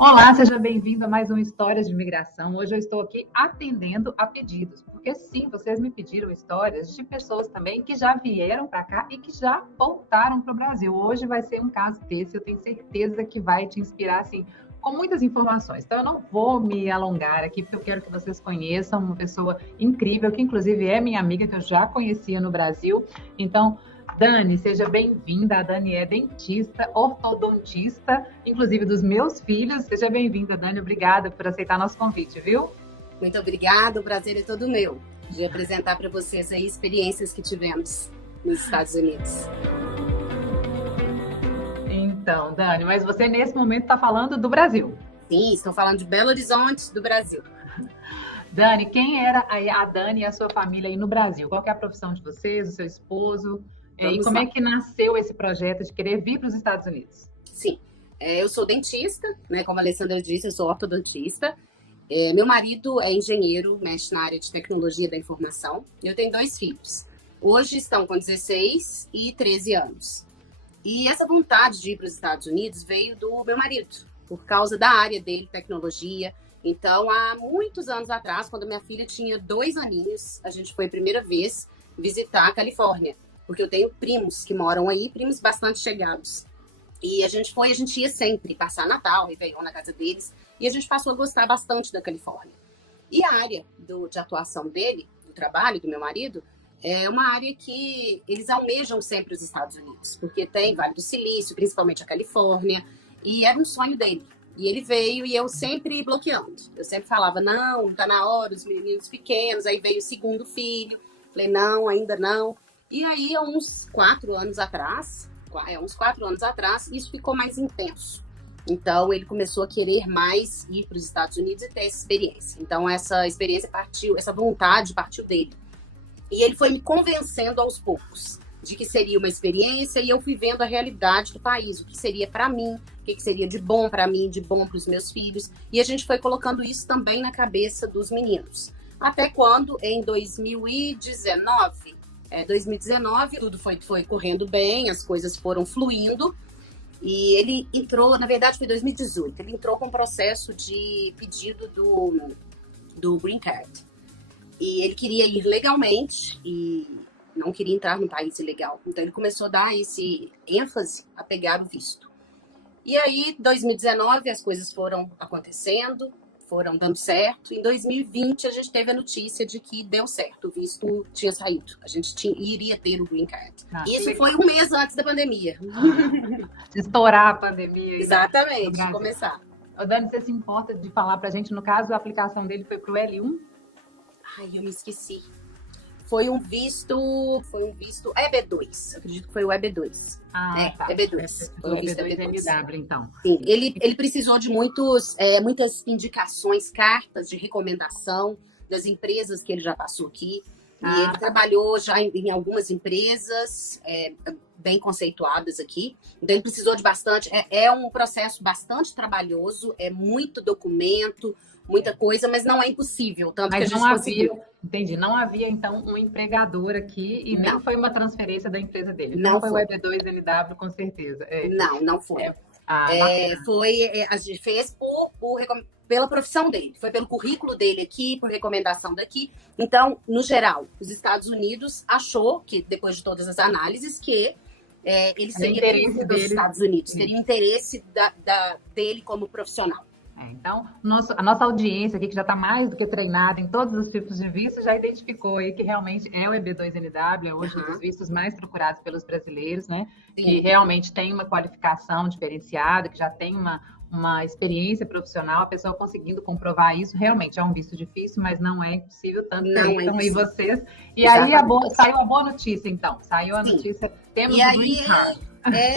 Olá, seja bem-vindo a mais um Histórias de Imigração. Hoje eu estou aqui atendendo a pedidos, porque sim, vocês me pediram histórias de pessoas também que já vieram para cá e que já voltaram para o Brasil. Hoje vai ser um caso desse, eu tenho certeza que vai te inspirar, assim, com muitas informações. Então eu não vou me alongar aqui, porque eu quero que vocês conheçam uma pessoa incrível, que inclusive é minha amiga, que eu já conhecia no Brasil. Então, Dani, seja bem-vinda. A Dani é dentista, ortodontista, inclusive dos meus filhos. Seja bem-vinda, Dani. Obrigada por aceitar nosso convite, viu? Muito obrigada, o prazer é todo meu de apresentar para vocês aí experiências que tivemos nos Estados Unidos. Então, Dani, mas você nesse momento está falando do Brasil. Sim, estou falando de Belo Horizonte, do Brasil. Dani, quem era a Dani e a sua família aí no Brasil? Qual que é a profissão de vocês, do seu esposo? E como é que nasceu esse projeto de querer vir para os Estados Unidos? Sim, eu sou dentista, né? Como a Alessandra disse, eu sou ortodontista. Meu marido é engenheiro, mexe na área de tecnologia da informação. Eu tenho 2 filhos. Hoje estão com 16 e 13 anos. E essa vontade de ir para os Estados Unidos veio do meu marido, por causa da área dele, tecnologia. Então, há muitos anos atrás, quando minha filha tinha 2 aninhos, a gente foi a primeira vez visitar a Califórnia. Porque eu tenho primos que moram aí, primos bastante chegados. E a gente ia sempre passar Natal, Réveillon na casa deles, e a gente passou a gostar bastante da Califórnia. E a área de atuação dele, do trabalho do meu marido, é uma área que eles almejam sempre os Estados Unidos, porque tem Vale do Silício, principalmente a Califórnia, e era um sonho dele. E ele veio e eu sempre bloqueando. Eu sempre falava, não tá na hora, os meninos pequenos, aí veio o segundo filho, falei, não, ainda não. E aí, há uns 4 anos atrás, isso ficou mais intenso. Então, ele começou a querer mais ir para os Estados Unidos e ter essa experiência. Então, essa experiência essa vontade partiu dele. E ele foi me convencendo aos poucos de que seria uma experiência, e eu fui vendo a realidade do país, o que seria para mim, o que seria de bom para mim, de bom para os meus filhos. E a gente foi colocando isso também na cabeça dos meninos. Até quando, em 2019, tudo foi correndo bem, as coisas foram fluindo, e ele entrou, na verdade foi 2018, ele entrou com um processo de pedido do Green Card. E ele queria ir legalmente e não queria entrar no país ilegal. Então ele começou a dar esse ênfase a pegar o visto. E aí, 2019, as coisas foram acontecendo, foram dando certo. Em 2020, a gente teve a notícia de que deu certo, o visto tinha saído. A gente iria ter o Green Card. Isso foi um mês antes da pandemia. Estourar a pandemia. Exatamente, começar. Dani, você se importa de falar pra gente, no caso, a aplicação dele foi pro L1? Ai, eu me esqueci. Foi um visto EB2. Acredito que foi o EB2. Tá. EB2. Foi um visto EB2. Então. Sim, ele precisou de muitas indicações, cartas de recomendação das empresas que ele já passou aqui. E ele trabalhou já em algumas empresas bem conceituadas aqui. Então, ele precisou de bastante. É um processo bastante trabalhoso, é muito documento, muita coisa, mas não é impossível. Tanto mas que a gente conseguiu. Entendi. Não havia, então, um empregador aqui e nem foi uma transferência da empresa dele. Não foi o EB2NW, com certeza. Não foi. A gente fez pela profissão dele, foi pelo currículo dele aqui, por recomendação daqui. Então, no geral, os Estados Unidos achou que, depois de todas as análises, que ele seria interesse dos Estados Unidos, teria interesse dele como profissional. Então, a nossa audiência aqui, que já está mais do que treinada em todos os tipos de vistos, já identificou aí que realmente é o EB2NW, é hoje um dos vistos mais procurados pelos brasileiros, né? Sim. Que realmente tem uma qualificação diferenciada, que já tem uma experiência profissional, a pessoa conseguindo comprovar isso, realmente é um visto difícil, mas não é impossível, tanto que estão aí vocês. E exatamente. Aí saiu a boa notícia, então. Saiu a notícia, temos o Green Card.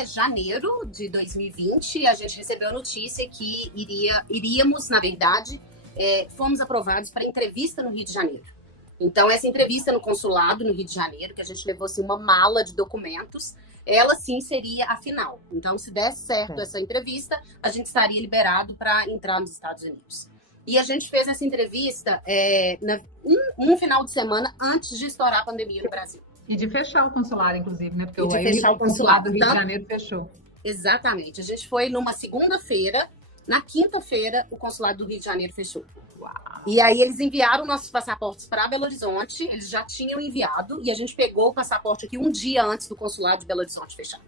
Janeiro de 2020, a gente recebeu a notícia que iríamos, na verdade, fomos aprovados para entrevista no Rio de Janeiro. Então, essa entrevista no consulado no Rio de Janeiro, que a gente levou assim, uma mala de documentos, ela sim seria a final. Então, se desse certo essa entrevista, a gente estaria liberado para entrar nos Estados Unidos. E a gente fez essa entrevista um final de semana antes de estourar a pandemia no Brasil. E de fechar o consulado, inclusive, né? Porque o consulado do Rio de Janeiro fechou. Exatamente. A gente foi numa segunda-feira Na quinta-feira, o consulado do Rio de Janeiro fechou. Uau. E aí eles enviaram nossos passaportes para Belo Horizonte, eles já tinham enviado, e a gente pegou o passaporte aqui um dia antes do consulado de Belo Horizonte fechar.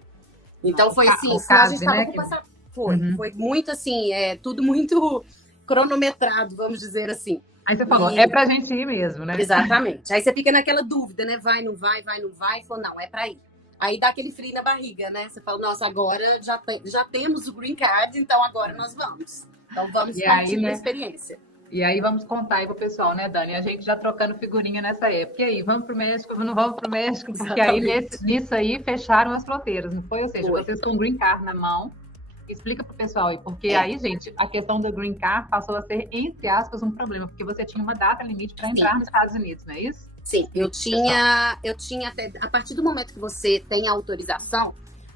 Então foi assim, a gente estava com o passaporte. Foi muito assim, tudo muito cronometrado, vamos dizer assim. Aí você falou, é pra gente ir mesmo, né? Exatamente. Aí você fica naquela dúvida, né? Vai, não vai, vai, não vai. Falou, não, é pra ir. Aí dá aquele frio na barriga, né? Você fala, nossa, agora já temos o Green Card, então agora nós vamos. Então vamos partir da experiência. E aí vamos contar aí pro pessoal, né, Dani? A gente já trocando figurinha nessa época. E aí, vamos pro México, não vamos pro México? Porque aí nisso aí fecharam as fronteiras, não foi? Ou seja, vocês com o Green Card na mão. Explica pro pessoal aí, porque aí, gente, a questão do Green Card passou a ser, entre aspas, um problema, porque você tinha uma data limite para entrar nos Estados Unidos, não é isso? Sim, eu tinha até, a partir do momento que você tem a autorização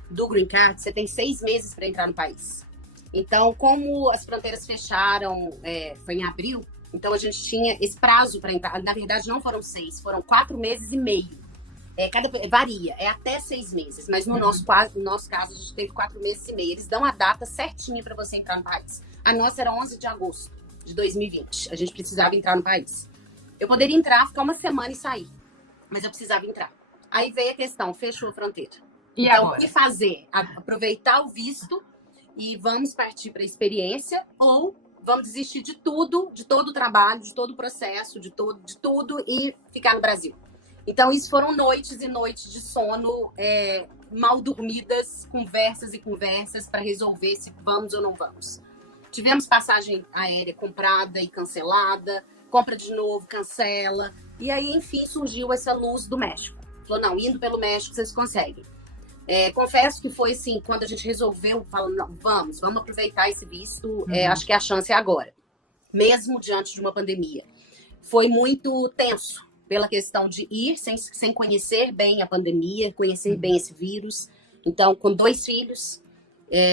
do Green Card, você tem 6 meses para entrar no país. Então, como as fronteiras fecharam, foi em abril, então a gente tinha esse prazo para entrar. Na verdade, não foram 6, foram 4 meses e meio. Varia, é até 6 meses, mas no nosso caso, a gente teve 4 meses e meio. Eles dão a data certinha para você entrar no país. A nossa era 11 de agosto de 2020. A gente precisava entrar no país. Eu poderia entrar, ficar uma semana e sair, mas eu precisava entrar. Aí veio a questão, fechou a fronteira. E então, agora? O que fazer? Aproveitar o visto e vamos partir para a experiência, ou vamos desistir de tudo, de todo o trabalho, de todo o processo, de tudo e ficar no Brasil. Então, isso foram noites e noites de sono, mal dormidas, conversas e conversas para resolver se vamos ou não vamos. Tivemos passagem aérea comprada e cancelada, compra de novo, cancela. E aí, enfim, surgiu essa luz do México. Falou, não, indo pelo México vocês conseguem. Confesso que foi assim, quando a gente resolveu, falou, não, vamos aproveitar esse visto, acho que a chance é agora. Mesmo diante de uma pandemia. Foi muito tenso. Pela questão de ir sem conhecer bem a pandemia, conhecer bem esse vírus. Então, com 2 filhos,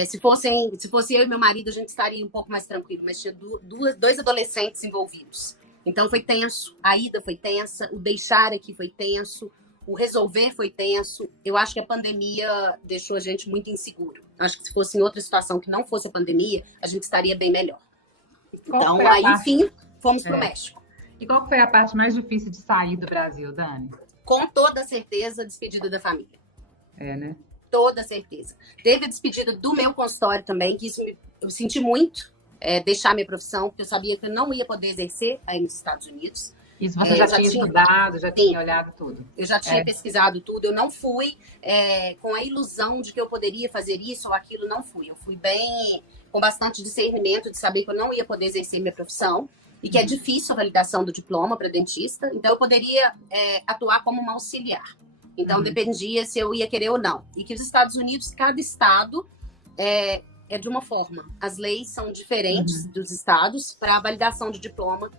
se fosse eu e meu marido, a gente estaria um pouco mais tranquilo, mas tinha 2 adolescentes envolvidos. Então, foi tenso, a ida foi tensa, o deixar aqui foi tenso, o resolver foi tenso. Eu acho que a pandemia deixou a gente muito inseguro. Acho que se fosse em outra situação que não fosse a pandemia, a gente estaria bem melhor. Então, aí, enfim, fomos para o México. E qual foi a parte mais difícil de sair do Brasil, Dani? Com toda certeza, a despedida da família. Né? Toda certeza. Teve a despedida do meu consultório também, que isso eu senti muito, deixar minha profissão, porque eu sabia que eu não ia poder exercer aí nos Estados Unidos. Isso você já tinha estudado, já tinha olhado tudo? Eu já tinha pesquisado tudo, eu não fui com a ilusão de que eu poderia fazer isso ou aquilo, não fui. Eu fui bem, com bastante discernimento de saber que eu não ia poder exercer minha profissão, e que é difícil a validação do diploma para dentista, então eu poderia atuar como uma auxiliar. Então, dependia se eu ia querer ou não. E que os Estados Unidos, cada estado é de uma forma. As leis são diferentes dos estados para a validação de diploma,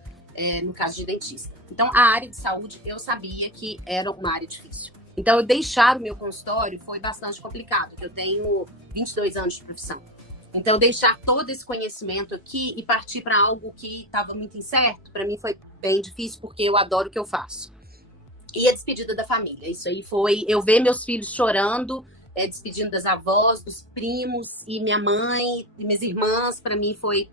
no caso de dentista. Então, a área de saúde, eu sabia que era uma área difícil. Então, eu deixar o meu consultório foi bastante complicado, porque eu tenho 22 anos de profissão. Então, deixar todo esse conhecimento aqui e partir para algo que estava muito incerto, para mim foi bem difícil, porque eu adoro o que eu faço. E a despedida da família. Isso aí foi eu ver meus filhos chorando, despedindo das avós, dos primos, e minha mãe, e minhas irmãs, para mim foi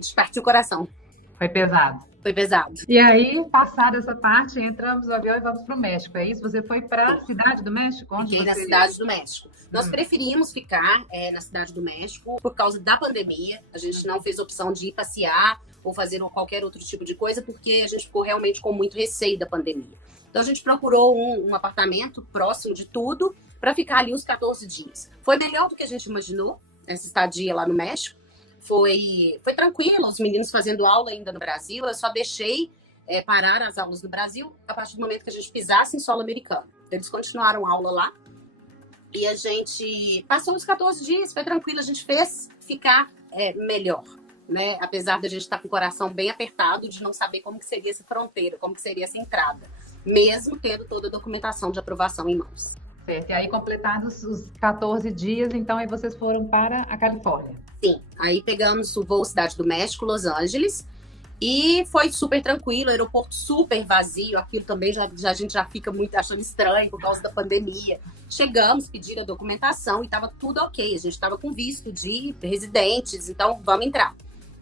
de partir o coração. Foi pesado. Foi pesado. E aí, passada essa parte, entramos no avião e vamos para o México, é isso? Você foi para a Cidade do México? Fiquei na Cidade do México. Nós preferimos ficar na Cidade do México por causa da pandemia. A gente não fez opção de ir passear ou fazer qualquer outro tipo de coisa, porque a gente ficou realmente com muito receio da pandemia. Então, a gente procurou um apartamento próximo de tudo para ficar ali uns 14 dias. Foi melhor do que a gente imaginou, essa estadia lá no México. Foi tranquilo, os meninos fazendo aula ainda no Brasil. Eu só deixei parar as aulas no Brasil a partir do momento que a gente pisasse em solo americano. Eles continuaram a aula lá e a gente passou os 14 dias, foi tranquilo. A gente fez ficar melhor, né? Apesar da gente estar com o coração bem apertado de não saber como que seria essa fronteira, como que seria essa entrada, mesmo tendo toda a documentação de aprovação em mãos. Certo. E aí, completados os 14 dias, então aí vocês foram para a Califórnia. Sim. Aí pegamos o voo Cidade do México, Los Angeles. E foi super tranquilo, aeroporto super vazio, aquilo também a gente já fica muito achando estranho por causa da pandemia. Chegamos, pediram a documentação e estava tudo ok, a gente estava com visto de residentes, então vamos entrar.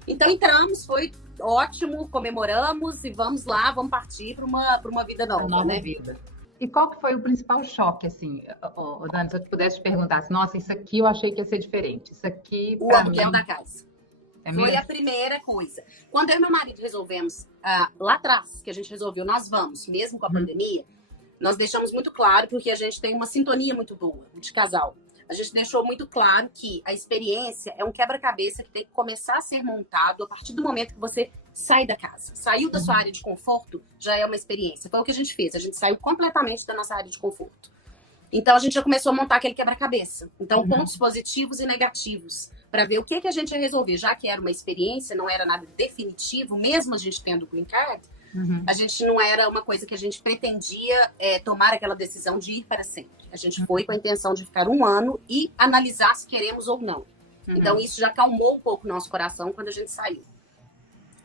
Então entramos, foi ótimo, comemoramos e vamos lá, vamos partir para uma vida nova, né? Vida. E qual que foi o principal choque, assim, Dani, se eu pudesse te perguntar, assim, nossa, isso aqui eu achei que ia ser diferente, isso aqui... O aluguel da casa. É foi mesmo? a primeira coisa. Quando eu e meu marido resolvemos, lá atrás, que a gente resolveu, nós vamos, mesmo com a pandemia, nós deixamos muito claro, porque a gente tem uma sintonia muito boa de casal. A gente deixou muito claro que a experiência é um quebra-cabeça que tem que começar a ser montado a partir do momento que você sai da casa. Saiu da sua área de conforto, já é uma experiência. Foi o que a gente fez. A gente saiu completamente da nossa área de conforto. Então, a gente já começou a montar aquele quebra-cabeça. Então, pontos positivos e negativos, para ver o que a gente ia resolver. Já que era uma experiência, não era nada definitivo, mesmo a gente tendo o Green Card, a gente não era uma coisa que a gente pretendia tomar aquela decisão de ir para sempre. A gente foi com a intenção de ficar 1 ano e analisar se queremos ou não. Então, isso já acalmou um pouco o nosso coração quando a gente saiu.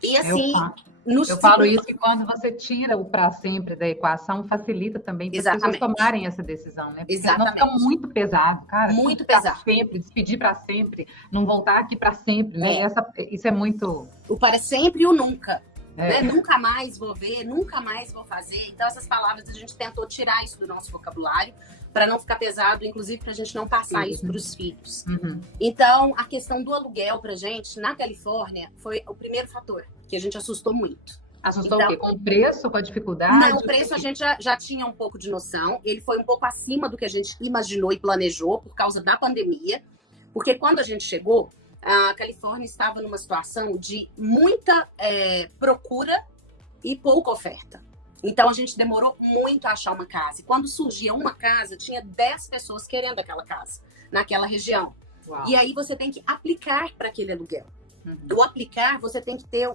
E assim... Eu falo isso que quando você tira o para sempre da equação, facilita também para as pessoas tomarem essa decisão, né? Porque Exatamente. Não fica muito pesado, cara. Muito pesado. Sempre, despedir para sempre, não voltar aqui para sempre, né? Isso é muito... O para sempre e o nunca. Né? Nunca mais vou ver, nunca mais vou fazer. Então, essas palavras a gente tentou tirar isso do nosso vocabulário para não ficar pesado, inclusive para a gente não passar isso para os filhos. Então, a questão do aluguel para a gente, na Califórnia, foi o primeiro fator que a gente assustou muito. Assustou então, o quê? Com o preço, com a dificuldade? Não, o preço a gente já tinha um pouco de noção. Ele foi um pouco acima do que a gente imaginou e planejou por causa da pandemia. Porque quando a gente chegou, a Califórnia estava numa situação de muita procura e pouca oferta. Então, a gente demorou muito a achar uma casa. E quando surgia uma casa, tinha 10 pessoas querendo aquela casa, naquela região. Uau. E aí, você tem que aplicar para aquele aluguel. O aplicar, você tem que ter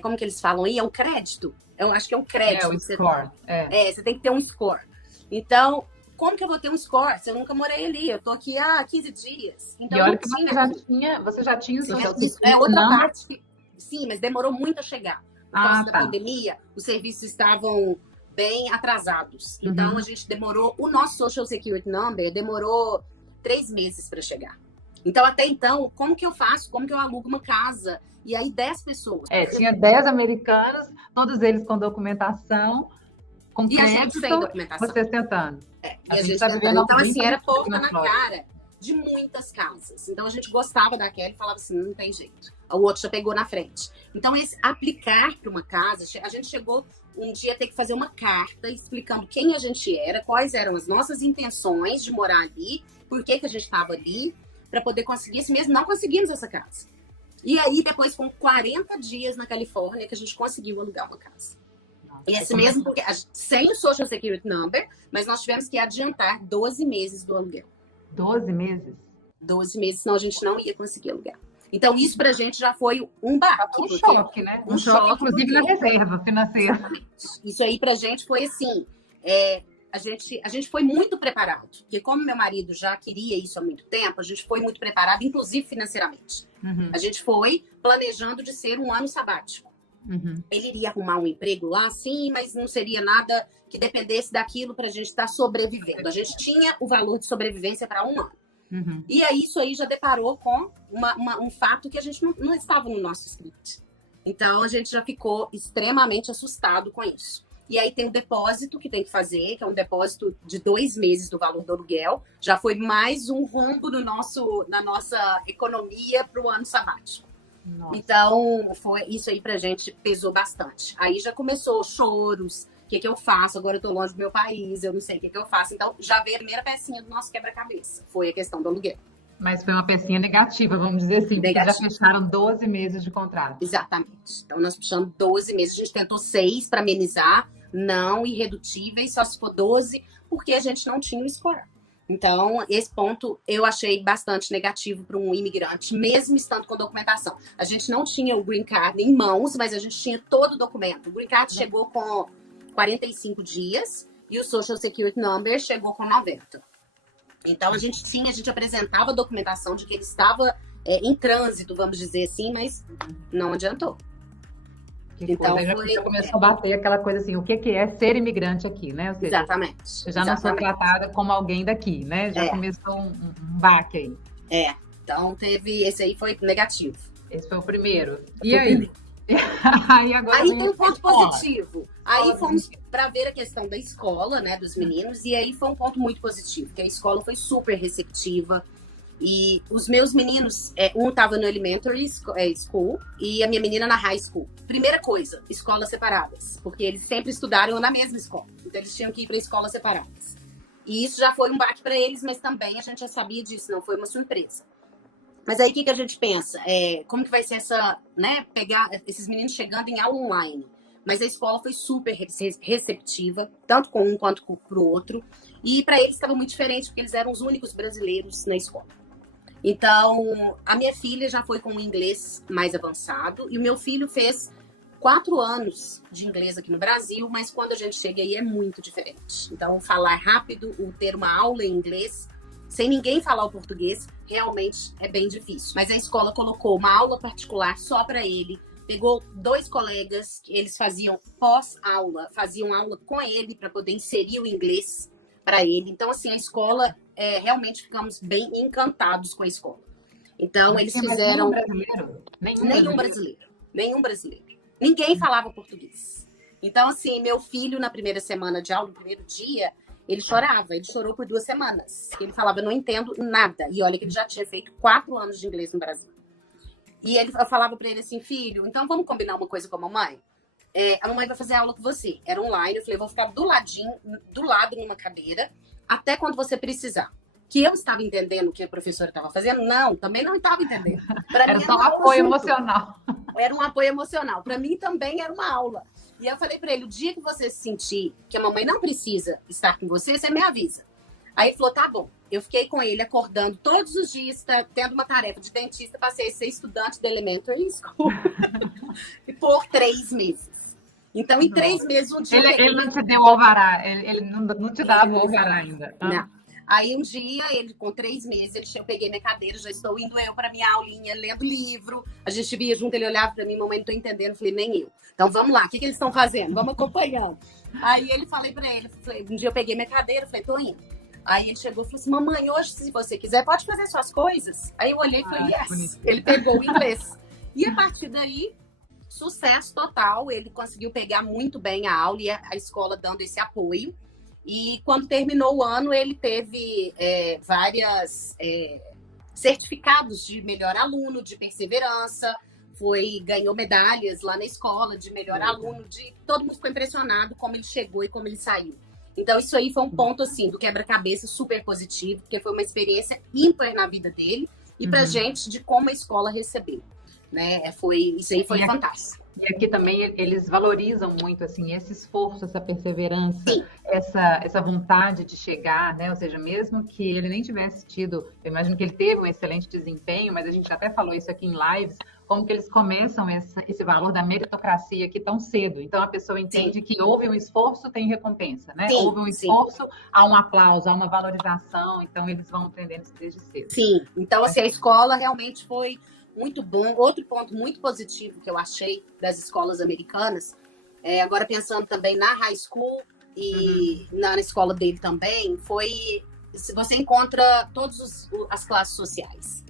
como que eles falam aí? É um crédito? Eu acho que é um crédito. Um score. Você tem que ter um score. Então, como que eu vou ter um score se eu nunca morei ali? Eu tô aqui há 15 dias. Então, e olha que você já tinha o seu outra parte que... Sim, mas demorou muito a chegar. Por causa da pandemia, os serviços estavam bem atrasados. Então, a gente demorou... O nosso Social Security Number demorou 3 meses para chegar. Então, até então, como que eu faço? Como que eu alugo uma casa? E aí, 10 pessoas. Tinha 10 americanos, todos eles com documentação, com crédito, sem documentação. Você tentando. E a gente tá vivendo. Então, assim, era porta na cara de muitas casas. Então, a gente gostava daquela e falava assim, não tem jeito. O outro já pegou na frente. Então, esse aplicar para uma casa, a gente chegou um dia a ter que fazer uma carta explicando quem a gente era, quais eram as nossas intenções de morar ali, por que a gente estava ali, para poder conseguir isso mesmo. Não conseguimos essa casa. E aí, depois, com 40 dias na Califórnia, que a gente conseguiu alugar uma casa. E esse mesmo, porque sem o Social Security Number, mas nós tivemos que adiantar 12 meses do aluguel. 12 meses? 12 meses, senão a gente não ia conseguir alugar. Então, isso pra gente já foi um baque. Um choque, né? Um choque, inclusive, na reserva financeira. Exatamente. Isso aí pra gente foi assim... A gente foi muito preparado. Porque como meu marido já queria isso há muito tempo, a gente foi muito preparado, inclusive financeiramente. A gente foi planejando de ser um ano sabático. Ele iria arrumar um emprego lá, sim, mas não seria nada que dependesse daquilo pra gente estar sobrevivendo. A gente tinha o valor de sobrevivência para 1 ano. E aí, isso aí já deparou com um fato que a gente não estava no nosso script. Então, a gente já ficou extremamente assustado com isso. E aí tem o depósito que tem que fazer, que é um depósito de 2 meses do valor do aluguel. Já foi mais um rombo na nossa economia para o ano sabático. Nossa. Então, isso aí pra gente pesou bastante. Aí já começou choros. O que eu faço? Agora eu tô longe do meu país, eu não sei o que eu faço. Então, já veio a primeira pecinha do nosso quebra-cabeça. Foi a questão do aluguel. Mas foi uma pecinha negativa, vamos dizer assim. Porque já fecharam 12 meses de contrato. Exatamente. Então, nós fechamos 12 meses. A gente tentou 6 para amenizar. Não irredutíveis, só se for 12, porque a gente não tinha o score. Então, esse ponto eu achei bastante negativo para um imigrante, mesmo estando com documentação. A gente não tinha o Green Card em mãos, mas a gente tinha todo o documento. O Green Card chegou com 45 dias e o Social Security Number chegou com 90. Então, a gente apresentava a documentação de que ele estava em trânsito, vamos dizer assim, mas não adiantou. Que Então, coisa. Aí já começou a bater aquela coisa assim, o que é ser imigrante aqui, né? Ou seja, exatamente. eu já não sou tratada como alguém daqui, né? Já começou um baque aí. Então esse aí foi negativo. Esse foi o primeiro. E foi aí? Primeiro. Aí tem um ponto positivo. Aí fomos para ver a questão da escola, né, dos meninos, e aí foi um ponto muito positivo, que a escola foi super receptiva. E os meus meninos, um estava no elementary school e a minha menina na high school. Primeira coisa, escolas separadas, porque eles sempre estudaram na mesma escola. Então eles tinham que ir para escolas separadas. E isso já foi um baque para eles, mas também a gente já sabia disso, não foi uma surpresa. Mas aí o que a gente pensa? Como que vai ser pegar esses meninos chegando em aula online? Mas a escola foi super receptiva, tanto com um quanto para o outro. E para eles estava muito diferente, porque eles eram os únicos brasileiros na escola. Então, a minha filha já foi com o inglês mais avançado, e o meu filho fez 4 anos de inglês aqui no Brasil, mas quando a gente chega aí é muito diferente. Então, falar rápido, ter uma aula em inglês, sem ninguém falar o português, realmente é bem difícil. Mas a escola colocou uma aula particular só para ele, pegou 2 colegas, eles faziam pós-aula, faziam aula com ele para poder inserir o inglês para ele. Então, assim, a escola, realmente ficamos bem encantados com a escola. Então, eles fizeram... Nenhum brasileiro. Ninguém falava português. Então, assim, meu filho, na primeira semana de aula, no primeiro dia, ele chorava. Ele chorou por 2 semanas. Ele falava, não entendo nada. E olha que ele já tinha feito 4 anos de inglês no Brasil. E eu falava para ele assim, filho, então vamos combinar uma coisa com a mamãe? A mamãe vai fazer aula com você. Era online, eu falei, vou ficar do lado numa cadeira, até quando você precisar. Que eu estava entendendo o que a professora estava fazendo? Não, também não estava entendendo. Era só um apoio emocional. Era um apoio emocional. Para mim também era uma aula. E eu falei para ele, o dia que você se sentir que a mamãe não precisa estar com você, você me avisa. Aí ele falou, tá bom. Eu fiquei com ele acordando todos os dias, tendo uma tarefa de dentista, passei a ser estudante da Elementary School por 3 meses. Então, em 3 meses, um dia... Ele não te deu o alvará, ele não te dava o alvará ainda. Não. Aí, um dia, ele com 3 meses, eu peguei minha cadeira, já estou indo eu para minha aulinha, lendo livro. A gente via junto, ele olhava para mim, mamãe, não estou entendendo. Eu falei, nem eu. Então, vamos lá, o que eles estão fazendo? Vamos acompanhando. Aí, falei para ele, um dia eu peguei minha cadeira, falei, tô indo. Aí ele chegou e falou assim, mamãe, hoje, se você quiser, pode fazer suas coisas. Aí eu olhei e falei, yes. Bonito. Ele pegou o inglês. E a partir daí, sucesso total. Ele conseguiu pegar muito bem a aula e a escola dando esse apoio. E quando terminou o ano, ele teve várias certificados de melhor aluno, de perseverança, ganhou medalhas lá na escola de melhor aluno, todo mundo ficou impressionado como ele chegou e como ele saiu. Então, isso aí foi um ponto, assim, do quebra-cabeça super positivo, porque foi uma experiência ímpar na vida dele e pra gente de como a escola recebeu, né? Isso aí foi fantástico. E aqui também eles valorizam muito, assim, esse esforço, essa perseverança, essa vontade de chegar, né? Ou seja, mesmo que ele nem tivesse tido, eu imagino que ele teve um excelente desempenho, mas a gente até falou isso aqui em lives, como que eles começam esse valor da meritocracia aqui tão cedo. Então, a pessoa entende que houve um esforço, tem recompensa, né? Houve um esforço, há um aplauso, há uma valorização, então eles vão aprendendo isso desde cedo. Sim, então, assim, a escola realmente foi muito bom. Outro ponto muito positivo que eu achei das escolas americanas, agora pensando também na high school e na escola dele também, você encontra todas as classes sociais.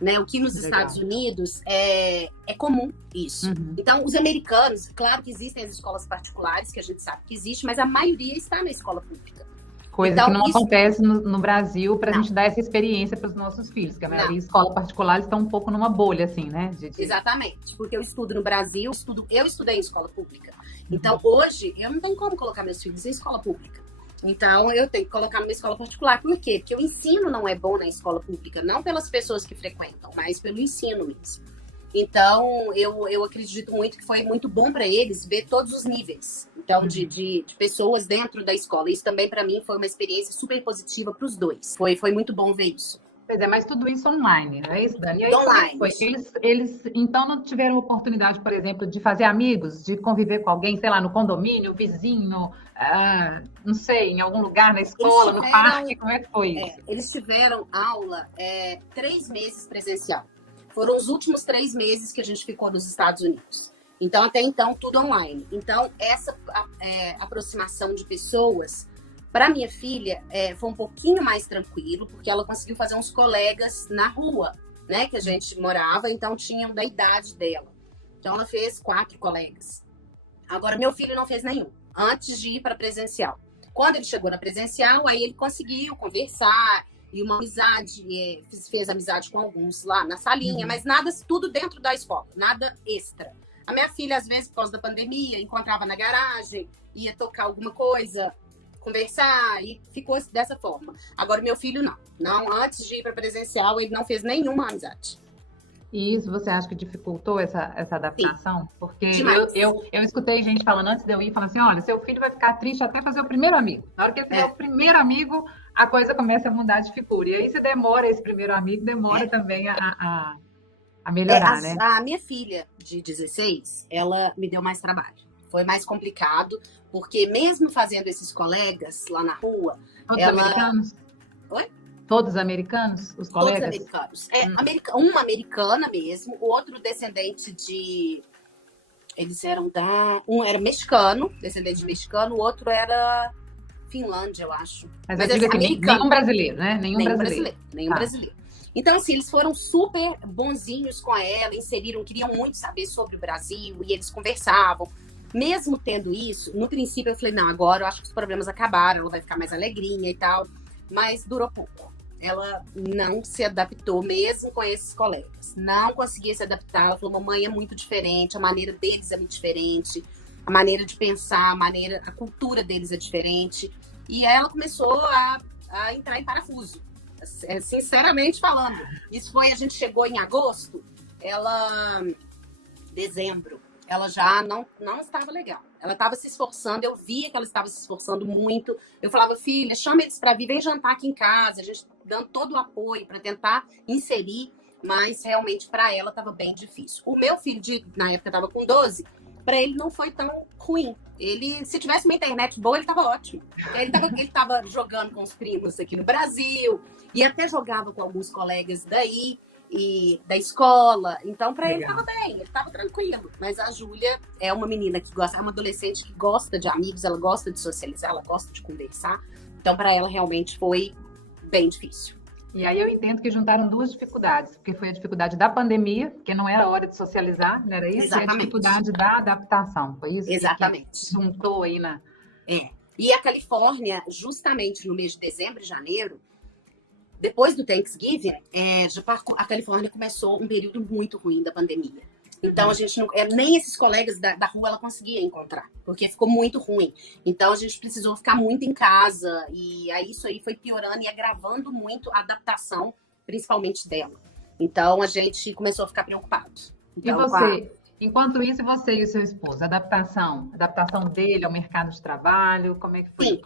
Né? O que nos Estados Unidos é comum isso. Então, os americanos, claro que existem as escolas particulares, que a gente sabe que existe, mas a maioria está na escola pública. Coisa então, que não acontece no Brasil para a gente dar essa experiência para os nossos filhos, que a maioria das escolas particulares estão um pouco numa bolha, assim, né? Exatamente, porque eu estudo no Brasil, eu estudei em escola pública. Então, hoje, eu não tenho como colocar meus filhos em escola pública. Então, eu tenho que colocar numa escola particular. Por quê? Porque o ensino não é bom na escola pública, não pelas pessoas que frequentam, mas pelo ensino mesmo. Então, eu acredito muito que foi muito bom para eles ver todos os níveis então, de pessoas dentro da escola. Isso também, para mim, foi uma experiência super positiva para os dois. Foi muito bom ver isso. Pois é, mas tudo isso online, não é isso, Dani? Aí, online. Eles, então, não tiveram oportunidade, por exemplo, de fazer amigos, de conviver com alguém, sei lá, no condomínio, vizinho, não sei, em algum lugar na escola, no parque, como é que foi isso? Eles tiveram aula 3 meses presencial. Foram os últimos 3 meses que a gente ficou nos Estados Unidos. Então, até então, tudo online. Então, essa aproximação de pessoas, para minha filha, foi um pouquinho mais tranquilo, porque ela conseguiu fazer uns colegas na rua, né? Que a gente morava, então tinham da idade dela. Então, ela fez 4 colegas. Agora, meu filho não fez nenhum, antes de ir para presencial. Quando ele chegou na presencial, aí ele conseguiu conversar, e uma amizade, fez amizade com alguns lá na salinha, mas nada, tudo dentro da escola, nada extra. A minha filha, às vezes, por causa da pandemia, encontrava na garagem, ia tocar alguma coisa, conversar, e ficou dessa forma. Agora, meu filho, não. Não, antes de ir para presencial, ele não fez nenhuma amizade. E isso você acha que dificultou essa adaptação? Sim. Porque eu escutei gente falando antes de eu ir, falando assim, olha, seu filho vai ficar triste até fazer o primeiro amigo. Na hora que ele fizer o primeiro amigo, a coisa começa a mudar de figura. E aí, se demora esse primeiro amigo, demora também a melhorar, né? A minha filha de 16, ela me deu mais trabalho. Foi mais complicado, porque mesmo fazendo esses colegas lá na rua... Todos americanos? Oi? Todos americanos, os colegas? Todos americanos. Uma americana mesmo, o outro descendente de... Eles eram um era mexicano, descendente de mexicano, o outro era Finlândia, eu acho. Mas eu digo assim, nenhum brasileiro, né? Nenhum brasileiro. Então, assim, eles foram super bonzinhos com ela, queriam muito saber sobre o Brasil, e eles conversavam. Mesmo tendo isso, no princípio eu falei, não, agora eu acho que os problemas acabaram, ela vai ficar mais alegrinha e tal, mas durou pouco. Ela não se adaptou mesmo com esses colegas. Não conseguia se adaptar. Ela falou, mamãe, é muito diferente, a maneira deles é muito diferente, a maneira de pensar, a cultura deles é diferente. E ela começou a entrar em parafuso, sinceramente falando. A gente chegou em agosto, dezembro, ela já não estava legal. Ela estava se esforçando, eu via que ela estava se esforçando muito. Eu falava, filha, chama eles para vir, vem jantar aqui em casa, a gente dando todo o apoio para tentar inserir, mas realmente para ela estava bem difícil. O meu filho, na época, estava com 12, para ele não foi tão ruim. Ele, se tivesse uma internet boa, ele estava ótimo. Ele estava jogando com os primos aqui no Brasil, e até jogava com alguns colegas daí, e da escola, então para ele estava bem, ele estava tranquilo. Mas a Júlia é uma menina que gosta, é uma adolescente que gosta de amigos, ela gosta de socializar, ela gosta de conversar, então para ela realmente foi bem difícil. E aí eu entendo que juntaram 2 dificuldades, porque foi a dificuldade da pandemia, que não era hora de socializar, não era isso? Exatamente. E a dificuldade da adaptação, foi isso? Exatamente. Que juntou aí na... E a Califórnia, justamente no mês de dezembro e janeiro, depois do Thanksgiving, a Califórnia começou um período muito ruim da pandemia. Então, a gente nem esses colegas da rua ela conseguia encontrar, porque ficou muito ruim. Então, a gente precisou ficar muito em casa, e aí isso aí foi piorando e agravando muito a adaptação, principalmente dela. Então, a gente começou a ficar preocupado. Então, e você? Enquanto isso, você e o seu esposo, adaptação dele ao mercado de trabalho, como é que foi? Sim,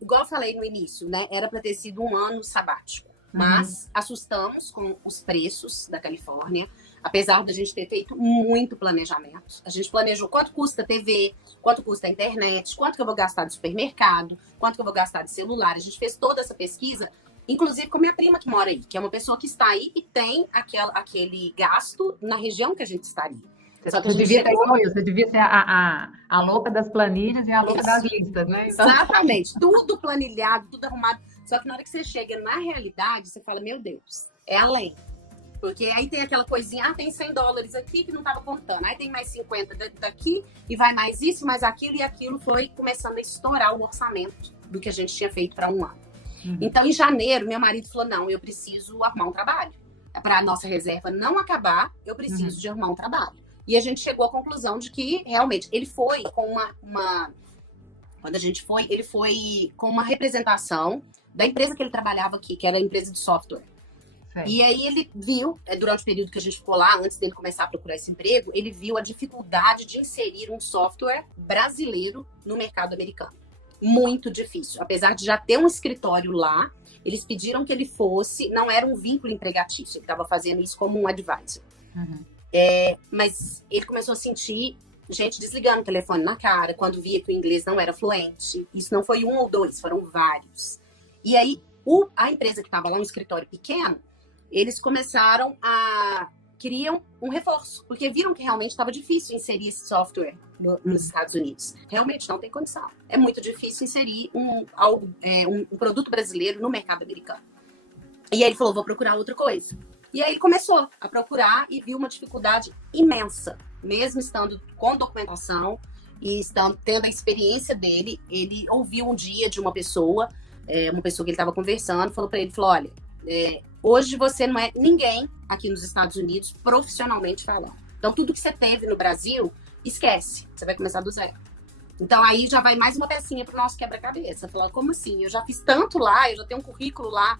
igual eu falei no início, né? Era para ter sido um ano sabático. Mas assustamos com os preços da Califórnia, apesar da gente ter feito muito planejamento. A gente planejou quanto custa a TV, quanto custa a internet, quanto que eu vou gastar de supermercado, quanto que eu vou gastar de celular. A gente fez toda essa pesquisa, inclusive com minha prima que mora aí, que é uma pessoa que está aí e tem aquele gasto na região que a gente está ali. Você devia ser igual eu, você devia ser a louca das planilhas e a louca das listas, né? Então... Exatamente, tudo planilhado, tudo arrumado. Só que na hora que você chega na realidade, você fala, meu Deus, é além. Porque aí tem aquela coisinha, tem $100 aqui que não estava contando. Aí tem mais 50 daqui e vai mais isso, mais aquilo. E aquilo foi começando a estourar o orçamento do que a gente tinha feito para um ano. Então, em janeiro, meu marido falou, não, eu preciso arrumar um trabalho. Para a nossa reserva não acabar, eu preciso de arrumar um trabalho. E a gente chegou à conclusão de que, realmente, ele foi com Quando a gente foi, ele foi com uma representação da empresa que ele trabalhava aqui, que era a empresa de software. Sim. E aí ele viu, durante o período que a gente ficou lá, antes dele começar a procurar esse emprego, ele viu a dificuldade de inserir um software brasileiro no mercado americano. Muito difícil. Apesar de já ter um escritório lá, eles pediram que ele fosse, não era um vínculo empregatício, ele estava fazendo isso como um advisor. Mas ele começou a sentir gente desligando o telefone na cara, quando via que o inglês não era fluente. Isso não foi 1 ou 2, foram vários. E aí, a empresa que estava lá, um escritório pequeno, eles começaram a queriam um reforço, porque viram que realmente estava difícil inserir esse software nos Estados Unidos. Realmente não tem condição. É muito difícil inserir um produto brasileiro no mercado americano. E aí ele falou, vou procurar outra coisa. E aí ele começou a procurar e viu uma dificuldade imensa, mesmo estando com documentação e tendo a experiência dele. Ele ouviu um dia de uma pessoa que ele estava conversando, falou para ele, olha, hoje você não é ninguém aqui nos Estados Unidos profissionalmente falando. Então tudo que você teve no Brasil, esquece, você vai começar do zero. Então aí já vai mais uma pecinha pro nosso quebra-cabeça. Falar, como assim? Eu já fiz tanto lá, eu já tenho um currículo lá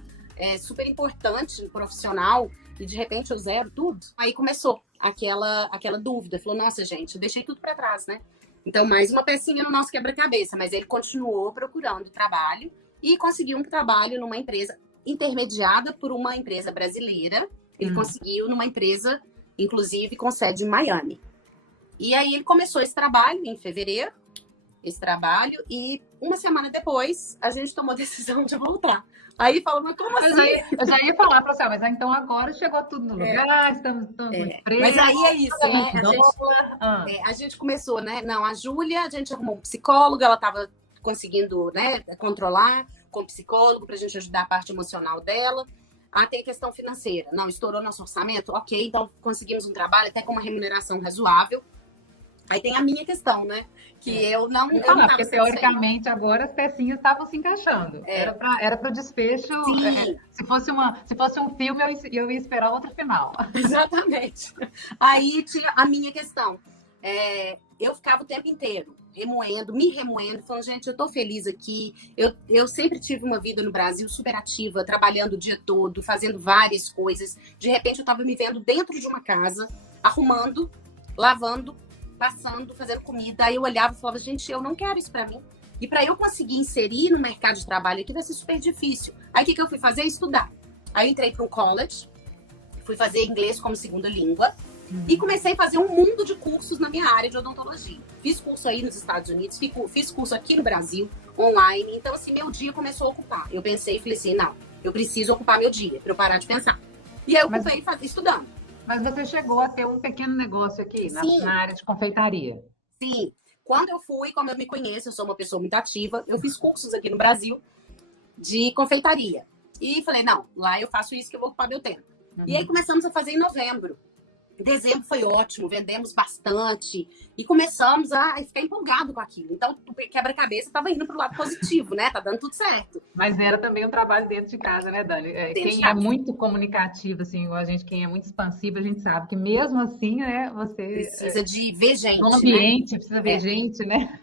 super importante, profissional, e de repente eu zero tudo. Aí começou aquela dúvida. Falou, nossa, gente, eu deixei tudo para trás, né? Então, mais uma pecinha no nosso quebra-cabeça. Mas ele continuou procurando trabalho e conseguiu um trabalho numa empresa intermediada por uma empresa brasileira. Ele conseguiu numa empresa, inclusive, com sede em Miami. E aí ele começou esse trabalho em fevereiro, e uma semana depois a gente tomou a decisão de voltar. Aí falou, mas como assim? Eu já ia falar para você, mas então agora chegou tudo no lugar, estamos no emprego. Mas aí é isso, né? A gente começou, né? Não, a Júlia, a gente arrumou um psicólogo, ela estava conseguindo, né, controlar com psicólogo para a gente ajudar a parte emocional dela. Tem a questão financeira. Não, estourou nosso orçamento? Ok, então conseguimos um trabalho até com uma remuneração razoável. Aí tem a minha questão, né? Que eu não estava porque teoricamente agora as pecinhas estavam se encaixando. Era para o desfecho. Se fosse um filme, eu ia esperar outro final. Exatamente. Aí tinha a minha questão. Eu ficava o tempo inteiro me remoendo, falando, gente, eu tô feliz aqui. Eu sempre tive uma vida no Brasil super ativa, trabalhando o dia todo, fazendo várias coisas. De repente eu tava me vendo dentro de uma casa, arrumando, lavando, passando, fazendo comida. Aí eu olhava e falava, gente, eu não quero isso pra mim. E pra eu conseguir inserir no mercado de trabalho aqui vai ser super difícil. Aí o que eu fui fazer? Estudar. Aí eu entrei para um college, fui fazer inglês como segunda língua e comecei a fazer um mundo de cursos na minha área de odontologia. Fiz curso aí nos Estados Unidos, fiz curso aqui no Brasil, online. Então, assim, meu dia começou a ocupar. Eu pensei e falei assim, não, eu preciso ocupar meu dia para eu parar de pensar. E aí eu ocupei estudando. Mas você chegou a ter um pequeno negócio aqui na área de confeitaria. Sim. Quando eu fui, como eu me conheço, eu sou uma pessoa muito ativa, eu fiz cursos aqui no Brasil de confeitaria. E falei, não, lá eu faço isso que eu vou ocupar meu tempo. E aí começamos a fazer em novembro. Dezembro foi ótimo, vendemos bastante e começamos a ficar empolgado com aquilo. Então, o quebra-cabeça estava indo para o lado positivo, né? Tá dando tudo certo. Mas era também um trabalho dentro de casa, né, Dani? Quem é muito comunicativo, assim, igual a gente, quem é muito expansivo, a gente sabe que mesmo assim, né, você... Precisa de ver gente, no ambiente, né? Precisa ver gente, né?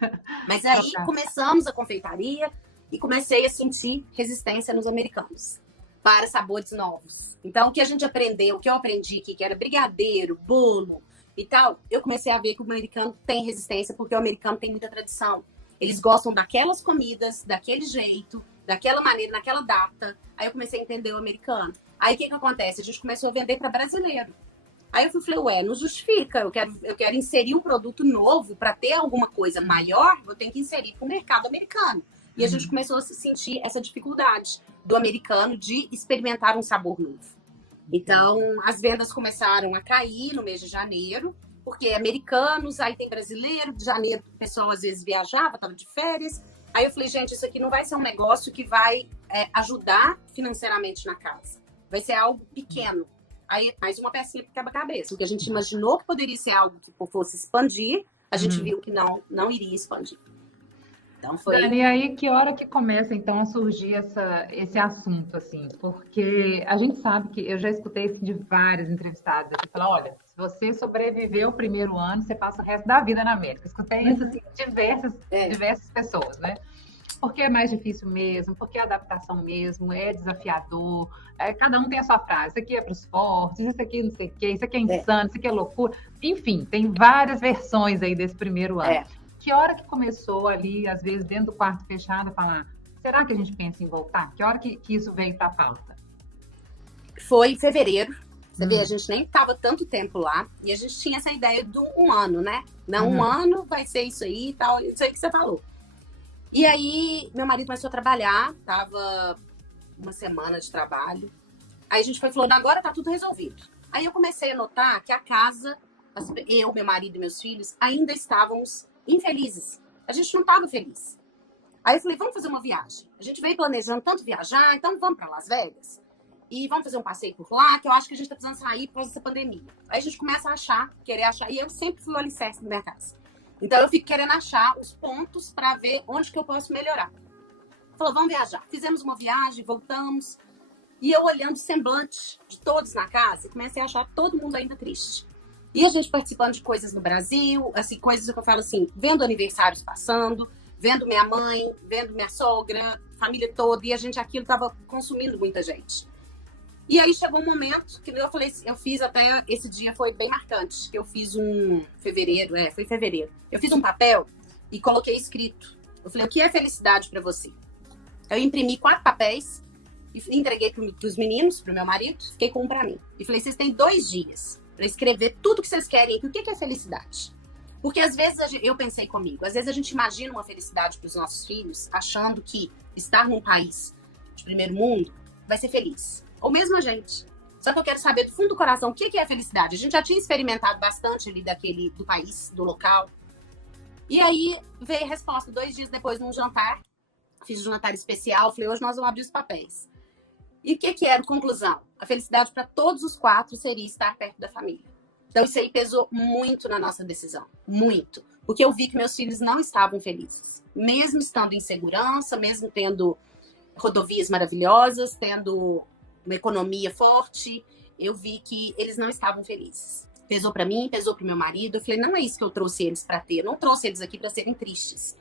Mas aí começamos a confeitaria e comecei a sentir resistência nos americanos para sabores novos. Então, o que a gente aprendeu, o que eu aprendi aqui, que era brigadeiro, bolo e tal, eu comecei a ver que o americano tem resistência, porque o americano tem muita tradição. Eles gostam daquelas comidas, daquele jeito, daquela maneira, naquela data. Aí eu comecei a entender o americano. Aí o que acontece? A gente começou a vender para brasileiro. Aí eu falei, não justifica. Eu quero inserir um produto novo para ter alguma coisa maior, eu tenho que inserir para o mercado americano. E a gente começou a sentir essa dificuldade do americano de experimentar um sabor novo. Então, as vendas começaram a cair no mês de janeiro, porque americanos, aí tem brasileiro, de janeiro o pessoal às vezes viajava, estava de férias. Aí eu falei, gente, isso aqui não vai ser um negócio que vai ajudar financeiramente na casa. Vai ser algo pequeno. Aí, mais uma pecinha para quebra-cabeça. O que a gente imaginou que poderia ser algo que fosse expandir, a gente viu que não iria expandir. Então foi... Dani, e aí que hora que começa, então, a surgir esse assunto, assim? Porque a gente sabe que, eu já escutei isso de vários entrevistados aqui, falar, olha, se você sobreviver o primeiro ano, você passa o resto da vida na América. Escutei isso, assim, diversas pessoas, né? Porque é mais difícil mesmo, porque é adaptação mesmo, é desafiador, cada um tem a sua frase, isso aqui é para os fortes, isso aqui não sei o quê, isso aqui é insano, isso aqui é loucura. Enfim, tem várias versões aí desse primeiro ano. Que hora que começou ali, às vezes, dentro do quarto fechado, a falar, será que a gente pensa em voltar? Que hora que isso veio para a pauta? Foi em fevereiro. Você vê, a gente nem estava tanto tempo lá. E a gente tinha essa ideia de um ano, né? Não, um ano vai ser isso aí e tal. Isso aí que você falou. E aí, meu marido começou a trabalhar. Tava uma semana de trabalho. Aí a gente foi falando, agora tá tudo resolvido. Aí eu comecei a notar que a casa, eu, meu marido e meus filhos, ainda estávamos infelizes. A gente não estava feliz. Aí eu falei, vamos fazer uma viagem. A gente veio planejando tanto viajar, então vamos para Las Vegas. E vamos fazer um passeio por lá, que eu acho que a gente está precisando sair por causa dessa pandemia. Aí a gente começa a achar, querer achar. E eu sempre fui o alicerce da minha casa. Então eu fico querendo achar os pontos para ver onde que eu posso melhorar. Falou, vamos viajar. Fizemos uma viagem, voltamos. E eu olhando o semblante de todos na casa, comecei a achar todo mundo ainda triste. E a gente participando de coisas no Brasil, assim, coisas que eu falo assim, vendo aniversários passando, vendo minha mãe, vendo minha sogra, família toda, e a gente, aquilo estava consumindo muita gente. E aí chegou um momento que eu falei, eu fiz até, esse dia foi bem marcante, que eu fiz foi em fevereiro. Eu fiz um papel e coloquei escrito. Eu falei, o que é felicidade para você? Eu imprimi 4 papéis e entreguei para os meninos, para o meu marido, fiquei com um para mim. E falei, vocês têm 2 dias para escrever tudo que vocês querem. O que é felicidade? Porque às vezes, eu pensei comigo, às vezes a gente imagina uma felicidade para os nossos filhos, achando que estar num país de primeiro mundo vai ser feliz. Ou mesmo a gente. Só que eu quero saber do fundo do coração o que é felicidade. A gente já tinha experimentado bastante ali do país, do local. E aí veio a resposta 2 dias depois num jantar. Fiz um jantar especial, falei, hoje nós vamos abrir os papéis. E o que era a conclusão? A felicidade para todos os 4 seria estar perto da família. Então isso aí pesou muito na nossa decisão, muito. Porque eu vi que meus filhos não estavam felizes. Mesmo estando em segurança, mesmo tendo rodovias maravilhosas, tendo uma economia forte, eu vi que eles não estavam felizes. Pesou para mim, pesou para o meu marido. Eu falei, não é isso que eu trouxe eles para ter. Eu não trouxe eles aqui para serem tristes.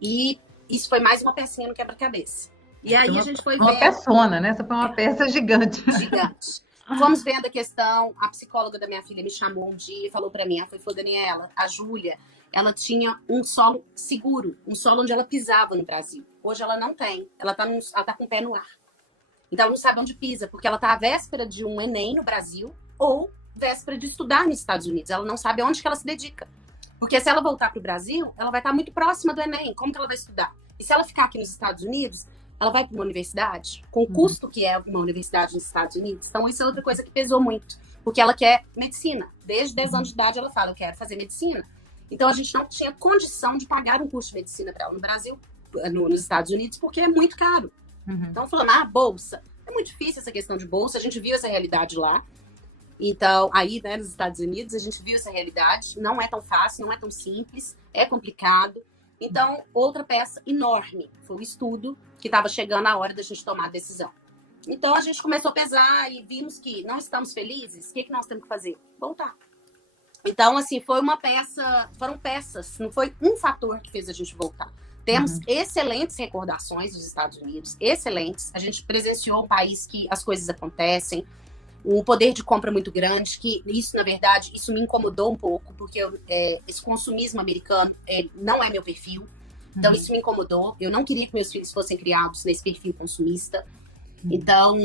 E isso foi mais uma pecinha no quebra-cabeça. E aí a gente foi vendo... Uma peçona, né? Essa foi uma peça gigante. Gigante. Fomos vendo a questão, a psicóloga da minha filha me chamou um dia e falou para mim, ela falou, Daniela, a Júlia, ela tinha um solo seguro, um solo onde ela pisava no Brasil. Hoje ela não tem, ela tá com o pé no ar. Então ela não sabe onde pisa, porque ela tá à véspera de um Enem no Brasil ou véspera de estudar nos Estados Unidos. Ela não sabe onde que ela se dedica. Porque se ela voltar para o Brasil, ela vai estar muito próxima do Enem. Como que ela vai estudar? E se ela ficar aqui nos Estados Unidos, ela vai para uma universidade, com o custo que é uma universidade nos Estados Unidos. Então, isso é outra coisa que pesou muito. Porque ela quer medicina. Desde 10 anos de idade, ela fala, eu quero fazer medicina. Então, a gente não tinha condição de pagar um curso de medicina para ela no Brasil, nos Estados Unidos, porque é muito caro. Então, falando, bolsa. É muito difícil essa questão de bolsa. A gente viu essa realidade lá. Então, aí, né, nos Estados Unidos, a gente viu essa realidade. Não é tão fácil, não é tão simples, é complicado. Então, outra peça enorme foi o estudo que estava chegando a hora da gente tomar a decisão. Então, a gente começou a pesar e vimos que não estamos felizes. O que nós temos que fazer? Voltar. Então, assim, foram peças, não foi um fator que fez a gente voltar. Temos excelentes recordações dos Estados Unidos, excelentes. A gente presenciou um país que as coisas acontecem, um poder de compra muito grande, que isso, na verdade, isso me incomodou um pouco, porque esse consumismo americano não é meu perfil. Então, isso me incomodou. Eu não queria que meus filhos fossem criados nesse perfil consumista. Então,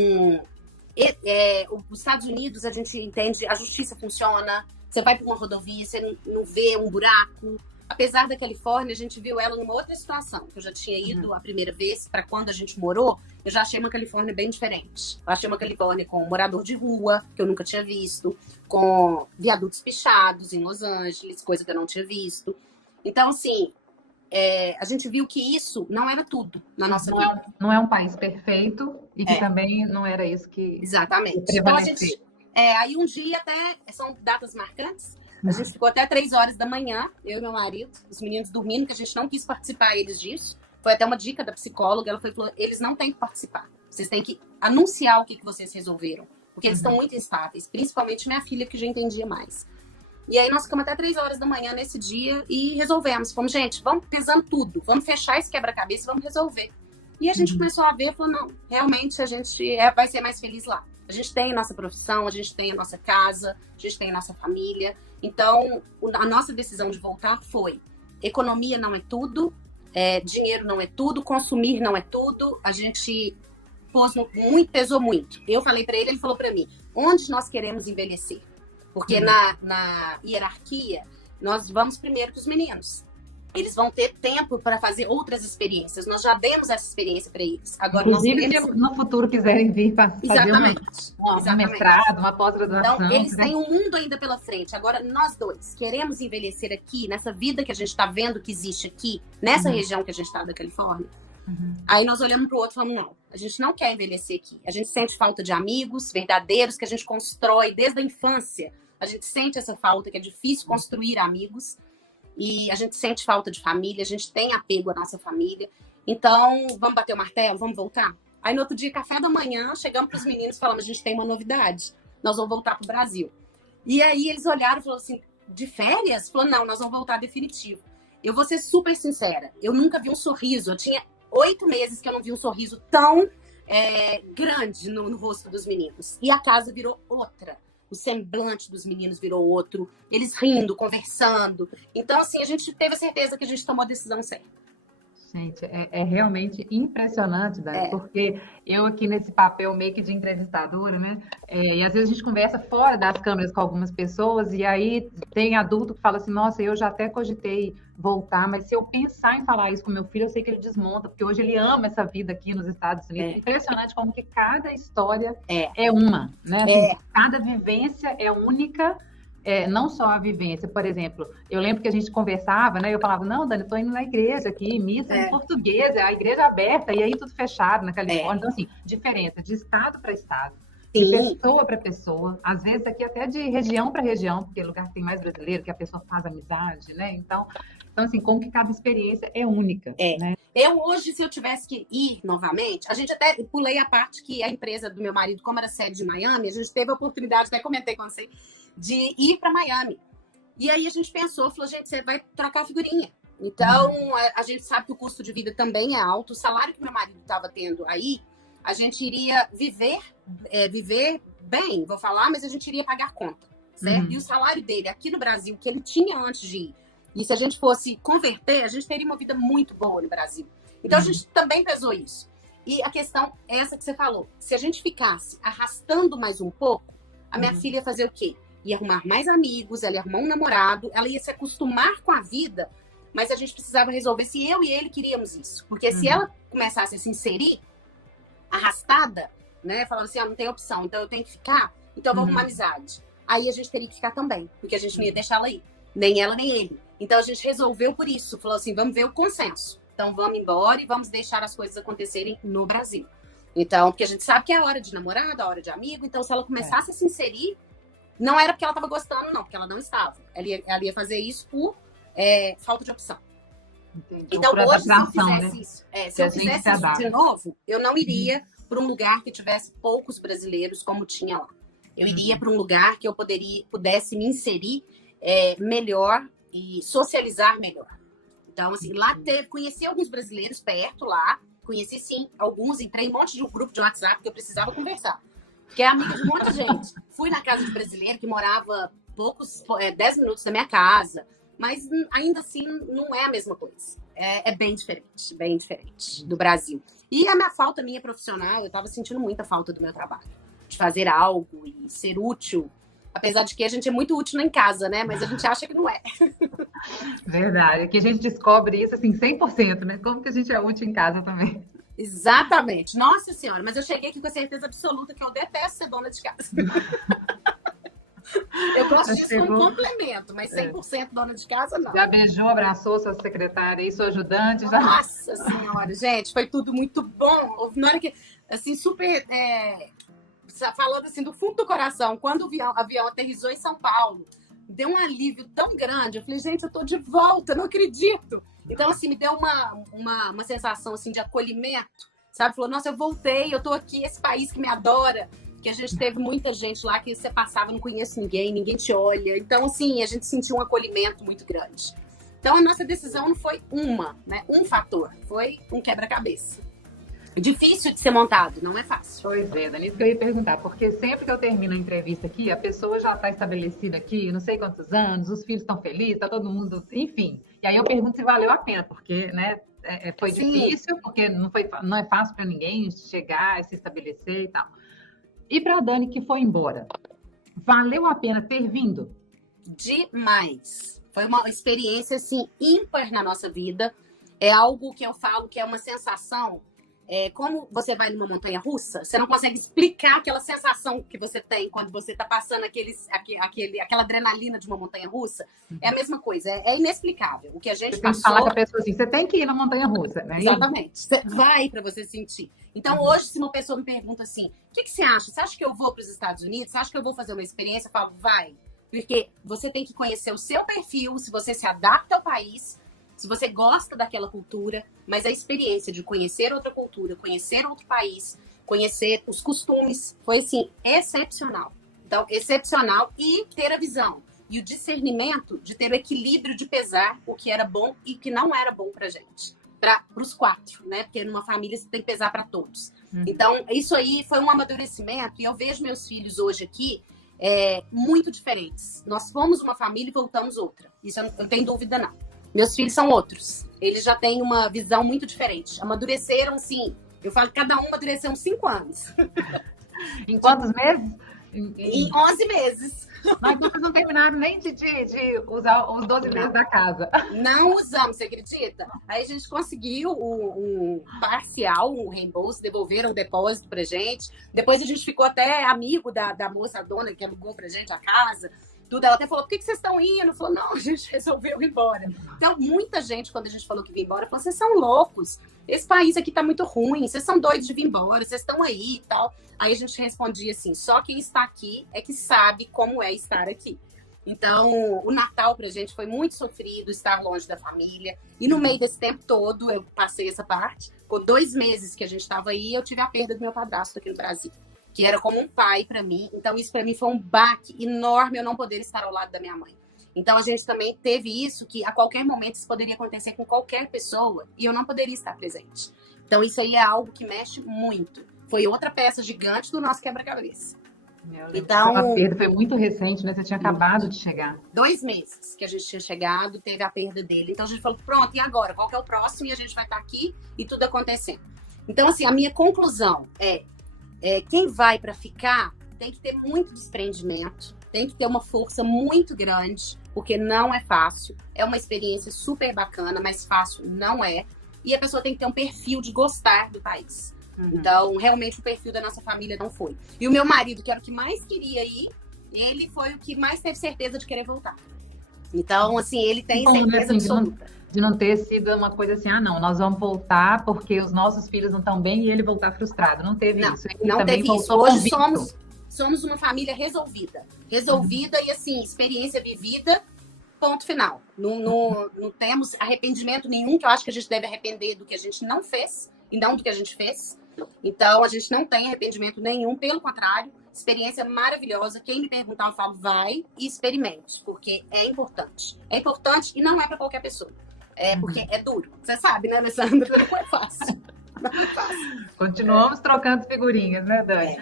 os Estados Unidos, a gente entende, a justiça funciona, você vai para uma rodovia, você não vê um buraco. Apesar da Califórnia, a gente viu ela numa outra situação. Eu já tinha ido a primeira vez, para quando a gente morou, eu já achei uma Califórnia bem diferente. Eu achei uma Califórnia com morador de rua, que eu nunca tinha visto, com viadutos pichados em Los Angeles, coisa que eu não tinha visto. Então, assim, a gente viu que isso não era tudo na nossa vida. Não é um país perfeito e que também não era isso que... Exatamente. Então, a gente... aí um dia até... São datas marcantes. A gente ficou até 3 horas da manhã, eu e meu marido, os meninos dormindo, que a gente não quis participar eles disso. Foi até uma dica da psicóloga, ela falou, eles não têm que participar. Vocês têm que anunciar o que vocês resolveram. Porque eles estão muito instáveis, principalmente minha filha, que já entendia mais. E aí nós ficamos até 3 horas da manhã nesse dia e resolvemos. Falamos, gente, vamos pesando tudo, vamos fechar esse quebra-cabeça e vamos resolver. E a gente começou a ver, falou, não, realmente a gente vai ser mais feliz lá. A gente tem a nossa profissão, a gente tem a nossa casa, a gente tem a nossa família. Então, a nossa decisão de voltar foi, economia não é tudo, dinheiro não é tudo, consumir não é tudo. A gente pesou muito. Eu falei para ele, ele falou para mim, onde nós queremos envelhecer? Porque na hierarquia, nós vamos primeiro com os meninos. eles vão ter tempo para fazer outras experiências. Nós já demos essa experiência para eles. Agora, inclusive, se no futuro quiserem vir para fazer um mestrado, uma pós-graduação. Então, eles têm um mundo ainda pela frente. Agora, nós dois queremos envelhecer aqui, nessa vida que a gente está vendo que existe aqui, nessa região que a gente está da Califórnia. Aí nós olhamos para o outro e falamos, não, a gente não quer envelhecer aqui. A gente sente falta de amigos verdadeiros que a gente constrói desde a infância. A gente sente essa falta, que é difícil construir amigos. E a gente sente falta de família, a gente tem apego à nossa família. Então, vamos bater o martelo, vamos voltar? Aí, no outro dia, café da manhã, chegamos para os meninos e falamos, a gente tem uma novidade, nós vamos voltar para o Brasil. E aí, eles olharam e falaram assim, de férias? Falou, não, nós vamos voltar definitivo. Eu vou ser super sincera, eu nunca vi um sorriso, eu tinha 8 meses que eu não vi um sorriso tão grande no rosto dos meninos. E a casa virou outra. O semblante dos meninos virou outro, eles rindo, conversando. Então, assim, a gente teve a certeza que a gente tomou a decisão certa. Gente, é realmente impressionante, Dani, porque eu aqui nesse papel meio que de entrevistadora, né? E às vezes a gente conversa fora das câmeras com algumas pessoas e aí tem adulto que fala assim, nossa, eu já até cogitei voltar, mas se eu pensar em falar isso com meu filho, eu sei que ele desmonta, porque hoje ele ama essa vida aqui nos Estados Unidos. Impressionante como que cada história é uma, né? Assim, cada vivência é única. Não só a vivência, por exemplo, eu lembro que a gente conversava, né? Eu falava, não, Dani, estou indo na igreja aqui, missa em português, a igreja aberta, e aí tudo fechado na Califórnia. Então, assim, diferença de estado para estado, de pessoa para pessoa, às vezes aqui até de região para região, porque é lugar que tem mais brasileiro, que a pessoa faz amizade, né? Então assim, como que cada experiência é única, né? Eu hoje, se eu tivesse que ir novamente, a gente até pulei a parte que a empresa do meu marido, como era sede de Miami, a gente teve a oportunidade, até comentei com você, de ir para Miami. E aí a gente pensou, falou, gente, você vai trocar a figurinha. Então, a gente sabe que o custo de vida também é alto. O salário que meu marido estava tendo aí, a gente iria viver bem, vou falar, mas a gente iria pagar conta, certo? E o salário dele aqui no Brasil, que ele tinha antes de ir, e se a gente fosse converter, a gente teria uma vida muito boa no Brasil. Então, a gente também pesou isso. E a questão é essa que você falou. Se a gente ficasse arrastando mais um pouco, a minha filha ia fazer o quê? Ia arrumar mais amigos, ela ia arrumar um namorado, ela ia se acostumar com a vida, mas a gente precisava resolver se eu e ele queríamos isso. Porque se ela começasse a se inserir, arrastada, né? Falando assim, não tem opção, então eu tenho que ficar, então vamos uma amizade. Aí a gente teria que ficar também, porque a gente não ia deixar ela ir. Nem ela, nem ele. Então a gente resolveu por isso. Falou assim, vamos ver o consenso. Então vamos embora e vamos deixar as coisas acontecerem no Brasil. Então, porque a gente sabe que é a hora de namorado, a hora de amigo. Então se ela começasse a se inserir, não era porque ela estava gostando, não. Porque ela não estava. Ela ia fazer isso por falta de opção. Entendi. Então hoje, se eu fizesse isso, se eu fizesse isso de novo, eu não iria para um lugar que tivesse poucos brasileiros como tinha lá. Eu iria para um lugar que eu pudesse me inserir melhor e socializar melhor. Então, assim, lá conheci alguns brasileiros perto lá, conheci sim alguns, entrei em um monte de um grupo de WhatsApp que eu precisava conversar, que é amiga de muita gente. Fui na casa de brasileiro que morava 10 minutos da minha casa, mas ainda assim não é a mesma coisa. É bem diferente do Brasil. E a minha profissional, eu estava sentindo muita falta do meu trabalho, de fazer algo e ser útil. Apesar de que a gente é muito útil em casa, né? Mas a gente acha que não é. Verdade. Aqui a gente descobre isso, assim, 100%, né? Como que a gente é útil em casa também. Exatamente. Nossa Senhora, mas eu cheguei aqui com a certeza absoluta que eu detesto ser dona de casa. Eu gosto disso como complemento, mas 100% dona de casa, não. Já beijou, abraçou sua secretária e sua ajudante? Já... Nossa Senhora, gente, foi tudo muito bom. Na hora que, assim, super... falando assim do fundo do coração, quando o avião aterrissou em São Paulo, deu um alívio tão grande. Eu falei, gente, eu tô de volta, não acredito. Então, assim, me deu uma sensação assim de acolhimento, sabe? Falou, nossa, eu voltei, eu tô aqui, esse país que me adora. Que a gente teve muita gente lá que você passava, não conhece ninguém te olha. Então, assim, a gente sentiu um acolhimento muito grande. Então, a nossa decisão não foi um fator, foi um quebra-cabeça. Difícil de ser montado, não é fácil. Pois é, Dani, isso que eu ia perguntar, porque sempre que eu termino a entrevista aqui, a pessoa já está estabelecida aqui, não sei quantos anos, os filhos estão felizes, está todo mundo, enfim. E aí eu pergunto se valeu a pena, porque, né, foi difícil, porque não é fácil para ninguém chegar, se estabelecer e tal. E para a Dani que foi embora, valeu a pena ter vindo? Demais. Foi uma experiência, assim, ímpar na nossa vida. É algo que eu falo que é uma sensação. Como você vai numa montanha-russa, você não consegue explicar aquela sensação que você tem quando você está passando aquela adrenalina de uma montanha-russa. É a mesma coisa, é inexplicável. O que a gente Você tem que falar com a pessoa assim, você tem que ir na montanha-russa, né? Exatamente. Você vai para você sentir. Então, hoje, se uma pessoa me pergunta assim, o que você acha? Você acha que eu vou para os Estados Unidos? Você acha que eu vou fazer uma experiência? Eu falo, vai. Porque você tem que conhecer o seu perfil, se você se adapta ao país, se você gosta daquela cultura, mas a experiência de conhecer outra cultura, conhecer outro país, conhecer os costumes, foi, assim, excepcional. Então, excepcional e ter a visão e o discernimento de ter o equilíbrio de pesar o que era bom e o que não era bom pra gente. Para os 4, né? Porque numa família você tem que pesar para todos. Então, isso aí foi um amadurecimento e eu vejo meus filhos hoje aqui muito diferentes. Nós fomos uma família e voltamos outra. Isso eu não tenho dúvida, não. Meus filhos são outros. Eles já têm uma visão muito diferente. Amadureceram, sim. Eu falo que cada um amadureceu uns 5 anos. Em quantos meses? Em 11 meses. Mas vocês não terminaram nem de usar os 12 meses da casa. Não usamos, você acredita? Aí a gente conseguiu um parcial, um reembolso, devolveram o depósito pra gente. Depois a gente ficou até amigo da moça, a dona que alugou pra gente a casa. Tudo. Ela até falou, por que vocês estão indo? Falou, não, a gente resolveu ir embora. Então, muita gente, quando a gente falou que ia embora, falou, vocês são loucos. Esse país aqui tá muito ruim, vocês são doidos de vir embora, vocês estão aí e tal. Aí a gente respondia assim, só quem está aqui é que sabe como é estar aqui. Então, o Natal pra gente foi muito sofrido, estar longe da família. E no meio desse tempo todo, eu passei essa parte. Com 2 meses que a gente estava aí, eu tive a perda do meu padrasto aqui no Brasil, que era como um pai para mim. Então, isso para mim foi um baque enorme, eu não poder estar ao lado da minha mãe. Então, a gente também teve isso, que a qualquer momento isso poderia acontecer com qualquer pessoa e eu não poderia estar presente. Então, isso aí é algo que mexe muito. Foi outra peça gigante do nosso quebra-cabeça. Então, a perda foi muito recente, né? Você tinha acabado de chegar. 2 meses que a gente tinha chegado, teve a perda dele. Então, a gente falou, pronto, e agora? Qual que é o próximo? E a gente vai estar aqui e tudo acontecendo. Então, assim, a minha conclusão quem vai para ficar tem que ter muito desprendimento, tem que ter uma força muito grande, porque não é fácil. É uma experiência super bacana, mas fácil não é. E a pessoa tem que ter um perfil de gostar do país. Então, realmente, o perfil da nossa família não foi. E o meu marido, que era o que mais queria ir, ele foi o que mais teve certeza de querer voltar. Então, assim, ele tem certeza absoluta. De não ter sido uma coisa assim, não, nós vamos voltar porque os nossos filhos não estão bem e ele voltar frustrado. Não teve isso. Ele não também teve isso. Hoje somos uma família resolvida. Resolvida e, assim, experiência vivida, ponto final. Não temos arrependimento nenhum, que eu acho que a gente deve arrepender do que a gente não fez e não do que a gente fez. Então, a gente não tem arrependimento nenhum, pelo contrário, experiência maravilhosa. Quem me perguntar, eu falo, vai e experimente, porque é importante. É importante e não é para qualquer pessoa. Porque é duro. Você sabe, né, Alessandra? Não é fácil. Não é fácil. Continuamos trocando figurinhas, né, Dani?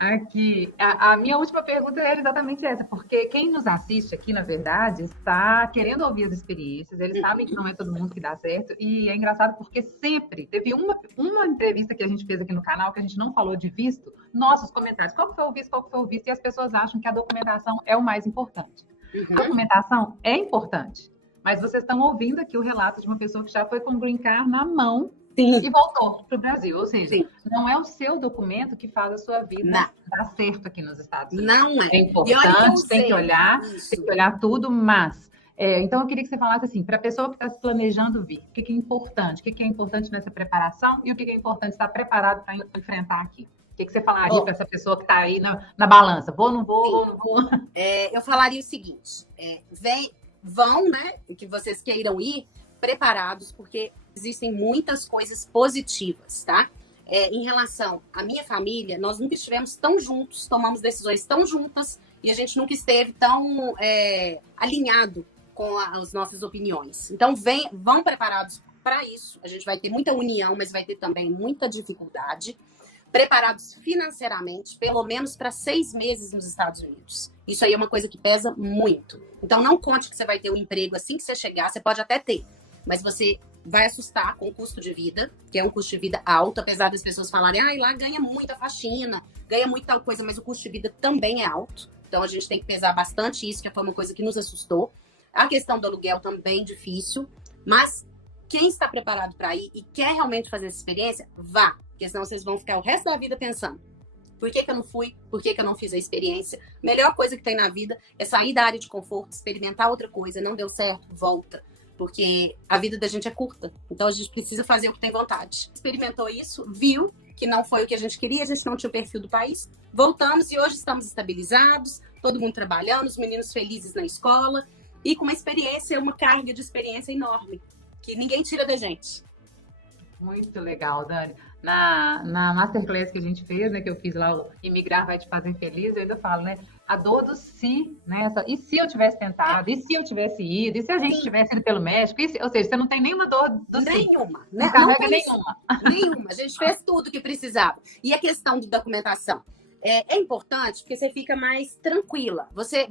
Aqui, a minha última pergunta era exatamente essa, porque quem nos assiste aqui, na verdade, está querendo ouvir as experiências, eles sabem que não é todo mundo que dá certo, e é engraçado porque sempre teve uma entrevista que a gente fez aqui no canal, que a gente não falou de visto, nossos comentários, qual que foi o visto, qual que foi o visto, e as pessoas acham que a documentação é o mais importante. A documentação é importante, mas vocês estão ouvindo aqui o relato de uma pessoa que já foi com o Green Card na mão, e voltou para o Brasil. Ou seja, não é o seu documento que faz a sua vida dar certo aqui nos Estados Unidos. Não é. É importante, tem que olhar tudo, mas... então, eu queria que você falasse assim, para a pessoa que está se planejando vir, o que é importante? O que é importante nessa preparação? E o que é importante estar preparado para enfrentar aqui? O que você falaria para essa pessoa que está aí na balança? Vou, não vou? Eu falaria o seguinte, vão, né, que vocês queiram ir, preparados, porque existem muitas coisas positivas, tá? Em relação à minha família, nós nunca estivemos tão juntos, tomamos decisões tão juntas e a gente nunca esteve tão alinhado com as nossas opiniões. Então, vão preparados para isso. A gente vai ter muita união, mas vai ter também muita dificuldade. Preparados financeiramente, pelo menos para 6 meses nos Estados Unidos. Isso aí é uma coisa que pesa muito. Então, não conte que você vai ter um emprego assim que você chegar. Você pode até ter, mas você vai assustar com o custo de vida, que é um custo de vida alto, apesar das pessoas falarem, lá ganha muita faxina, ganha muita tal coisa, mas o custo de vida também é alto. Então, a gente tem que pesar bastante isso, que foi uma coisa que nos assustou. A questão do aluguel também difícil, mas quem está preparado para ir e quer realmente fazer essa experiência, vá, porque senão vocês vão ficar o resto da vida pensando: por que eu não fui? Por que eu não fiz a experiência? Melhor coisa que tem na vida é sair da área de conforto, experimentar outra coisa. Não deu certo? Volta. Porque a vida da gente é curta. Então a gente precisa fazer o que tem vontade. Experimentou isso, viu que não foi o que a gente queria, a gente não tinha o perfil do país. Voltamos e hoje estamos estabilizados, todo mundo trabalhando, os meninos felizes na escola e com uma experiência, uma carga de experiência enorme, que ninguém tira da gente. Muito legal, Dani. Na Masterclass que a gente fez, né, que eu fiz lá, o Imigrar Vai Te Fazer Feliz, eu ainda falo, né, a dor do se, né, e se eu tivesse tentado, e se eu tivesse ido, e se a gente tivesse ido pelo México, ou seja, você não tem nenhuma dor do nenhuma, né? Não carrega nenhuma. Nenhuma, a gente fez tudo que precisava. E a questão de documentação é importante porque você fica mais tranquila. Você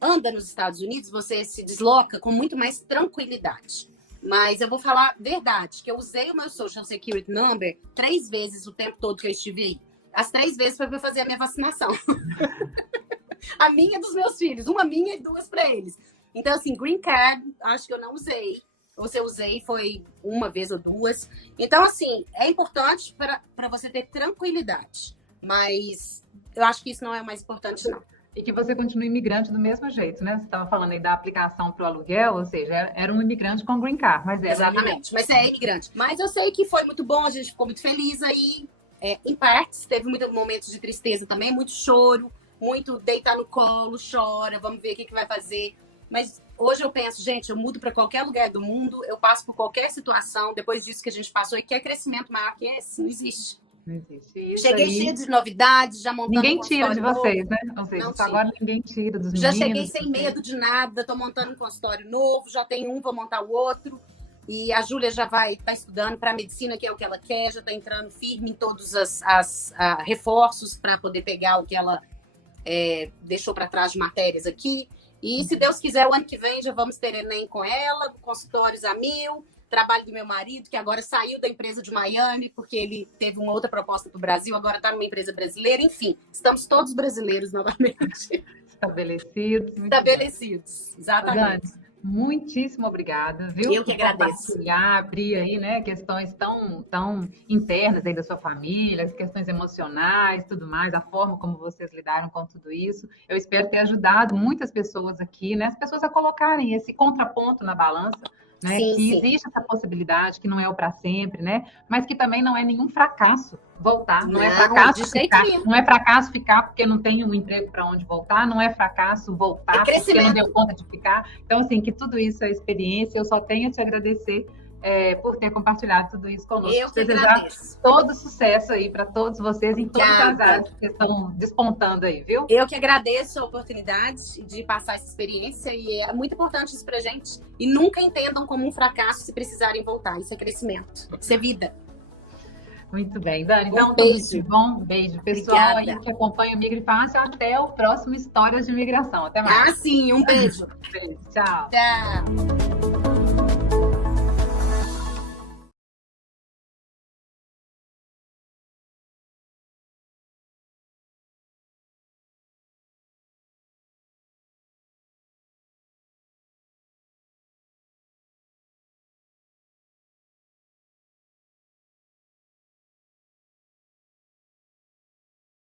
anda nos Estados Unidos, você se desloca com muito mais tranquilidade. Mas eu vou falar a verdade, que eu usei o meu Social Security Number 3 vezes o tempo todo que eu estive aí. As 3 vezes foi para fazer a minha vacinação. A minha dos meus filhos, uma minha e 2 para eles. Então, assim, Green Card, acho que eu não usei. Ou se eu usei, foi 1 vez ou 2. Então, assim, é importante para você ter tranquilidade. Mas eu acho que isso não é o mais importante, não. E que você continue imigrante do mesmo jeito, né? Você estava falando aí da aplicação para o aluguel, ou seja, era um imigrante com green card, mas era exatamente, mas é imigrante. Mas eu sei que foi muito bom, a gente ficou muito feliz aí, em partes, teve muitos momentos de tristeza também, muito choro, muito deitar no colo, chora, vamos ver o que vai fazer. Mas hoje eu penso, gente, eu mudo para qualquer lugar do mundo, eu passo por qualquer situação, depois disso que a gente passou, e quer crescimento maior que esse, não existe. Não existe. Isso cheguei cheia de novidades, já montando ninguém tira de vocês, né? Ou seja, agora ninguém tira dos já meninos. Já cheguei sem medo de nada, tô montando um consultório novo, já tenho um para montar o outro. E a Júlia já tá estudando para medicina, que é o que ela quer, já está entrando firme em todos os reforços para poder pegar o que ela deixou para trás de matérias aqui. E se Deus quiser, o ano que vem já vamos ter Enem com ela, consultórios a 1000. Trabalho do meu marido, que agora saiu da empresa de Miami, porque ele teve uma outra proposta para o Brasil, agora está numa empresa brasileira. Enfim, estamos todos brasileiros novamente. Estabelecidos, exatamente. Dani, muitíssimo obrigada, viu? Eu que agradeço. Abrir aí, né, questões tão internas aí da sua família, as questões emocionais, tudo mais, a forma como vocês lidaram com tudo isso. Eu espero ter ajudado muitas pessoas aqui, né, as pessoas a colocarem esse contraponto na balança, né, sim, que existe essa possibilidade, que não é o para sempre, né? Mas que também não é nenhum fracasso voltar. Não é fracasso ficar. Não é fracasso ficar porque não tem um emprego para onde voltar. Não é fracasso voltar porque não deu conta de ficar. Então, assim, que tudo isso é experiência. Eu só tenho a te agradecer por ter compartilhado tudo isso conosco. Eu que agradeço. Todo sucesso aí para todos vocês em todas as áreas que estão despontando aí, viu? Eu que agradeço a oportunidade de passar essa experiência e é muito importante isso pra gente. E nunca entendam como um fracasso se precisarem voltar. Isso é crescimento, isso é vida. Muito bem, Dani. Então, beijo. Bom, beijo. Pessoal aí que acompanha o Migre Fácil, até o próximo Histórias de Imigração. Até mais. Sim, um beijo. Beijo. Tchau. Tchau.